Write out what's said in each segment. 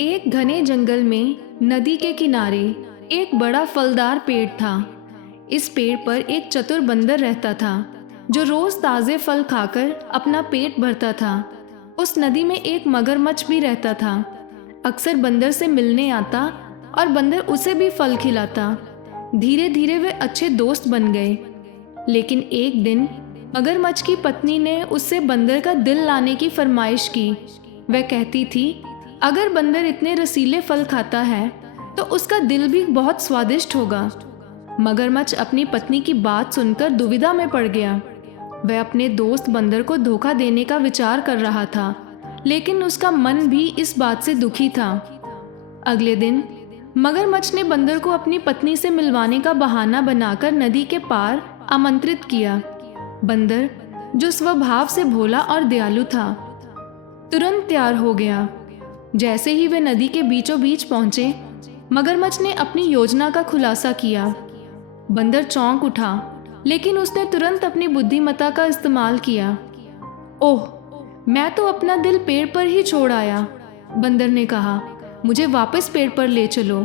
एक घने जंगल में नदी के किनारे एक बड़ा फलदार पेड़ था। इस पेड़ पर एक चतुर बंदर रहता था जो रोज ताजे फल खाकर अपना पेट भरता था। उस नदी में एक मगरमच्छ भी रहता था। अक्सर बंदर से मिलने आता और बंदर उसे भी फल खिलाता। धीरे धीरे वे अच्छे दोस्त बन गए। लेकिन एक दिन मगरमच्छ की पत्नी ने उससे बंदर का दिल लाने की फरमाइश की। वह कहती थी, अगर बंदर इतने रसीले फल खाता है तो उसका दिल भी बहुत स्वादिष्ट होगा। मगरमच्छ अपनी पत्नी की बात सुनकर दुविधा में पड़ गया। वह अपने दोस्त बंदर को धोखा देने का विचार कर रहा था, लेकिन उसका मन भी इस बात से दुखी था। अगले दिन मगरमच्छ ने बंदर को अपनी पत्नी से मिलवाने का बहाना बनाकर नदी के पार आमंत्रित किया। बंदर, जो स्वभाव से भोला और दयालु था, तुरंत तैयार हो गया। जैसे ही वे नदी के बीचों बीच पहुंचे, मगरमच्छ ने अपनी योजना का खुलासा किया। बंदर चौंक उठा, लेकिन उसने तुरंत अपनी बुद्धिमत्ता का इस्तेमाल किया। ओह, मैं तो अपना दिल पेड़ पर ही छोड़ आया। बंदर ने कहा, मुझे वापस पेड़ पर ले चलो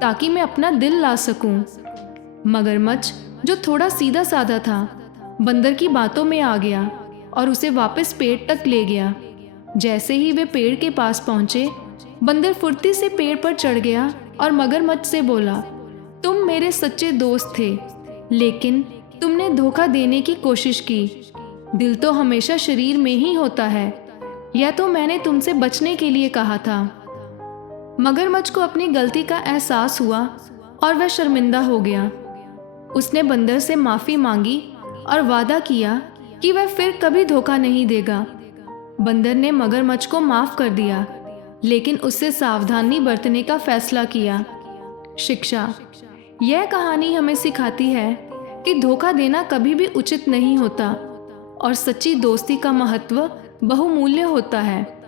ताकि मैं अपना दिल ला सकूं। मगरमच्छ, जो थोड़ा सीधा साधा था, बंदर की बातों में आ गया और उसे वापस पेड़ तक ले गया। जैसे ही वे पेड़ के पास पहुंचे, बंदर फुर्ती से पेड़ पर चढ़ गया और मगरमच्छ से बोला, तुम मेरे सच्चे दोस्त थे, लेकिन तुमने धोखा देने की कोशिश की। दिल तो हमेशा शरीर में ही होता है। यह तो मैंने तुमसे बचने के लिए कहा था। मगरमच्छ को अपनी गलती का एहसास हुआ और वह शर्मिंदा हो गया। उसने बंदर से माफ़ी मांगी और वादा किया कि वह फिर कभी धोखा नहीं देगा। बंदर ने मगरमच्छ को माफ़ कर दिया, लेकिन उससे सावधानी बरतने का फैसला किया। शिक्षा: यह कहानी हमें सिखाती है कि धोखा देना कभी भी उचित नहीं होता और सच्ची दोस्ती का महत्व बहुमूल्य होता है।